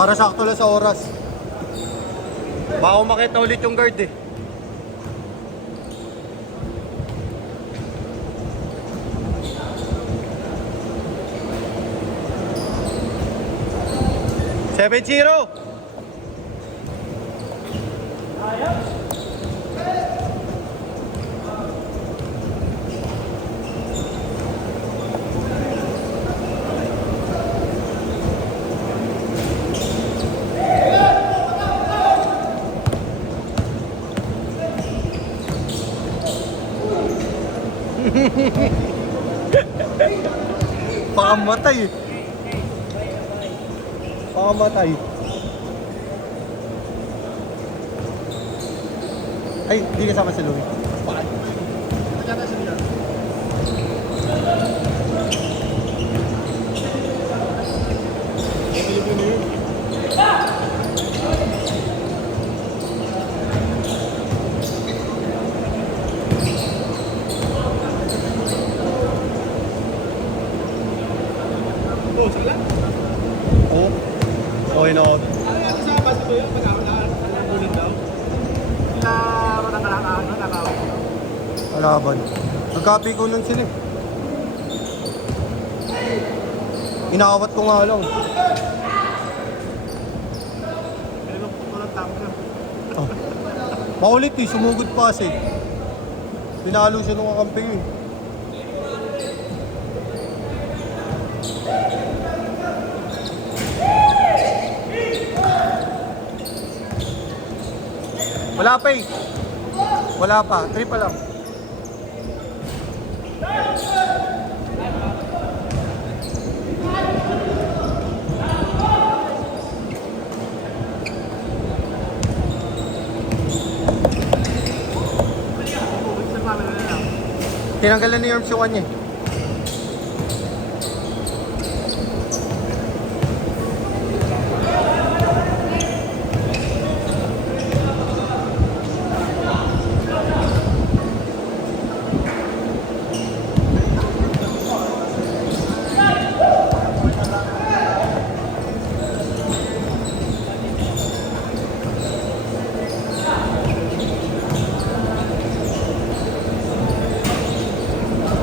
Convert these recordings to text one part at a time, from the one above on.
Para sakto lang sa oras. Baka makita ulit yung guard eh. Seven zero. Pakamatay eh. Pakamatay. Ay, hindi kasama si Louie. Bakit? Nagkata siya. Oh, sila? Oo. Okay na ako. Ano yan sa basta ko yun? Pag-abunin daw? Na matangkalaan, nakawin ko. Alaban. Nagkapi ko nun sila eh. Inaawat ko nga lang. Pero walang tama na. Oh. Maulit eh, sumugod pa kasi. Pinalo siya nung kakampi eh. Wala pa eh. Wala pa, 3 pa lang. Tinanggalan ni Yorms yung kanya eh.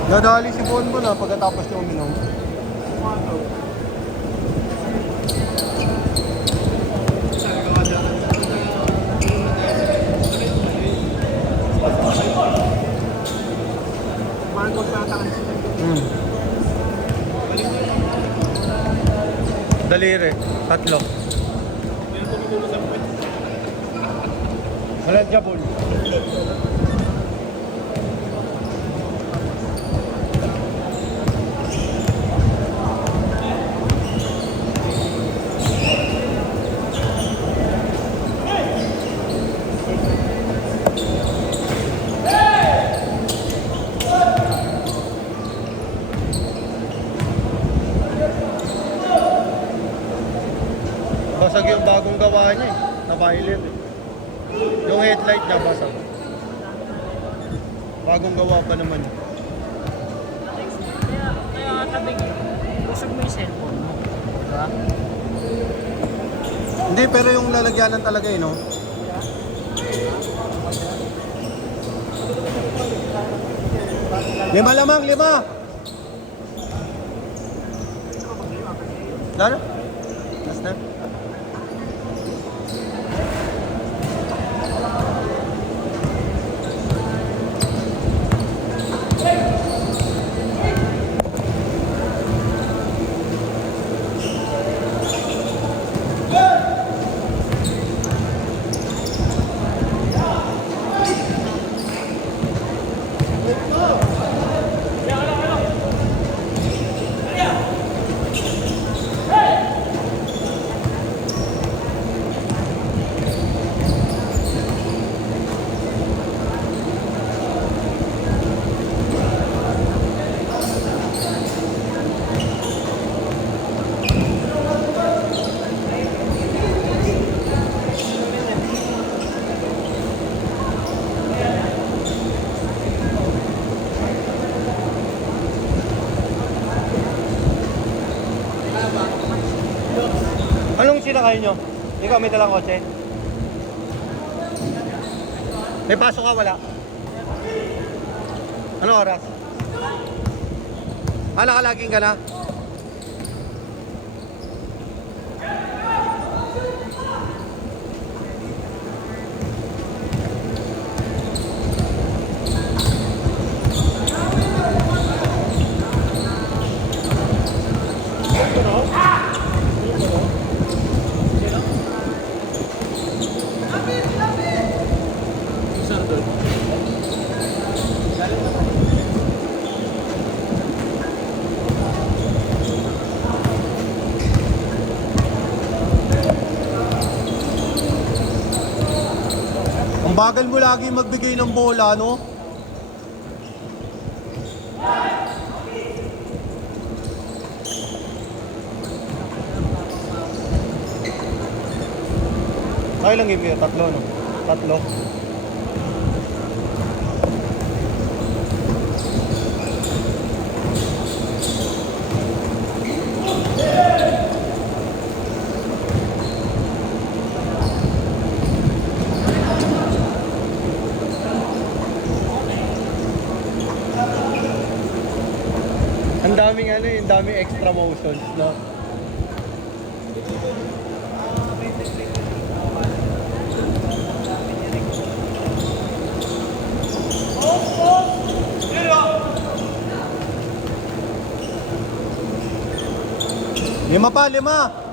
Nadali si Bonbon na pagkatapos niya uminom. Daliri, 3. Wala jabol. Basag yung bagong gawa niya eh, na violet eh. Yung headlight niya basag. Bagong gawa pa naman. Kaya tabing, busog mo yung cellphone mo. Diba? Hindi, pero yung lalagyanan talaga eh, no? Lima lamang, 5! Lalo? Last na? Hey! sakay nyo? Ikaw, may dalang kotse? May pasok ka, wala? Ano oras? Nakalaging ka na? Ang bagal mo lagi magbigay ng bola, no? Ay lang game yun, tatlo, no? Tatlo. Ang daming ano, yung daming extra motions, no? Lima pa, lima!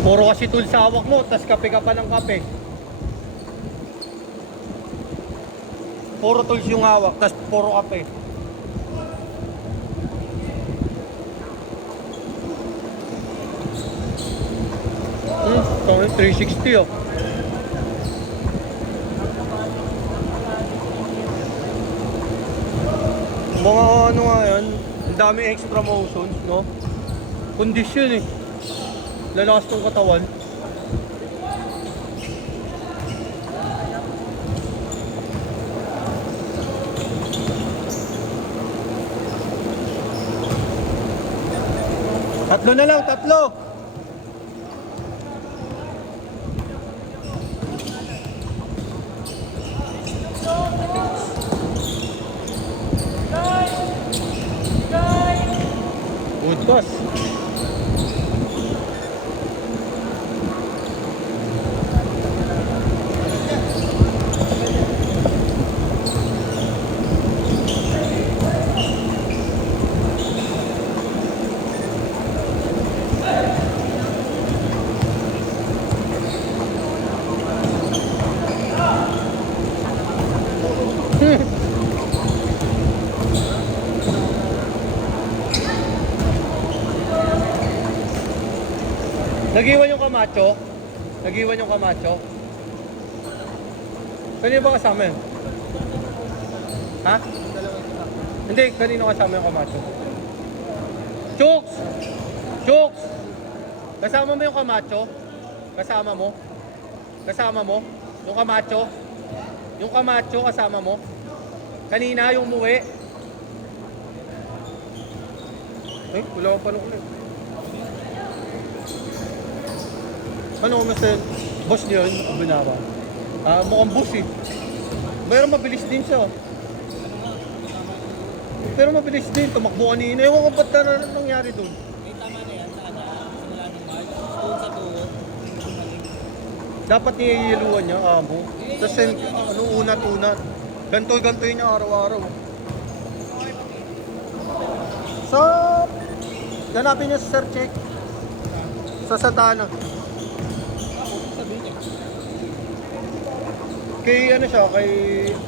Puro kasi tool sa hawak mo, tas kape ka pa ng kape. Puro tools yung hawak, tas puro kape. Sorry, 360 oh. Mga ano nga yan, ang dami extra motions, no? Condition eh. Lalakas tong katawan. Tatlo na lang, tatlo. Good boss. Nag-iwan yung Camacho? Nag-iwan yung Camacho? Kanino ba kasama yun? Ha? Hindi, kanino kasama yung Camacho? Chooks! Chooks! Kasama mo yung Camacho? Kasama mo? Kasama mo? Yung Camacho? Yung Camacho kasama mo? Kanina yung umuwi? Eh, wala ko pa nung ulit. Ano kung mas boss niyo yun, Bunawa? Mukhang boss eh. Pero mabilis din siya. Pero mabilis din, tumakbo kanina. Ewan ko ba't na nangyari doon. May tama na yan sa kanya. Simula ng March. Doon sa tuhod. Dapat niyayiluan niya, amo. Tapos ano, unat-unat. Ganto-ganto niya araw-araw. So, ganapin niya sa sir check. Sa Satana. Kay ano siya, kay...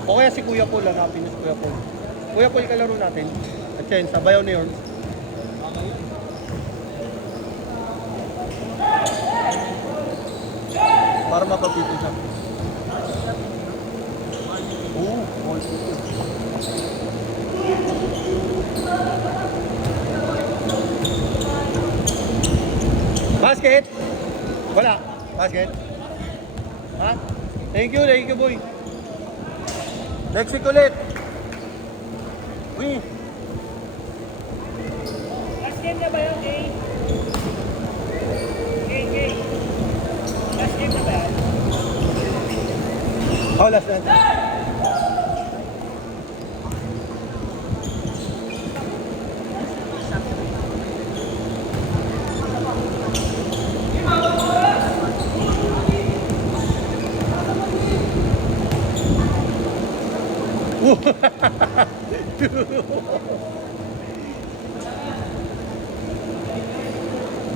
O kaya si Kuya Paul, hanapin niya si Kuya Paul. Kuya Paul, kalaro natin. At yan, sabayaw na yun. Para mapapito siya. Oo, Basket? Wala. Basket? Ha? Thank you boy. Next week ulit. Uy. Last game na ba yun, Jay? Jay. Last game na ba yan? Oh, last night.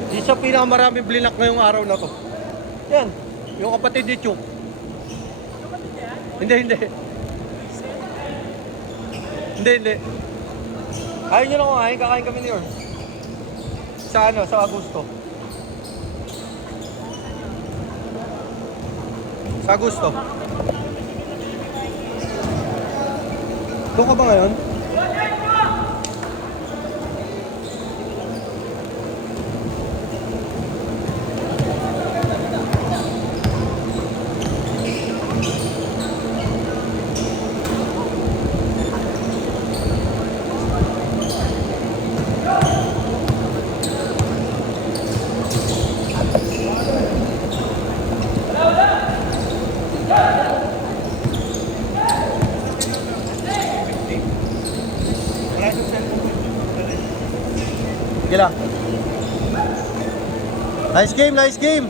Di siya pinakamaraming blinak ngayong araw na to. Yan, yung kapatid ni Chuk. Hindi. Hindi. Ayaw nyo na kumain, kakain kami ni Ors. Sa sa Agosto. Sa Agosto. Doon ka ba ngayon? Sige lang. Nice game.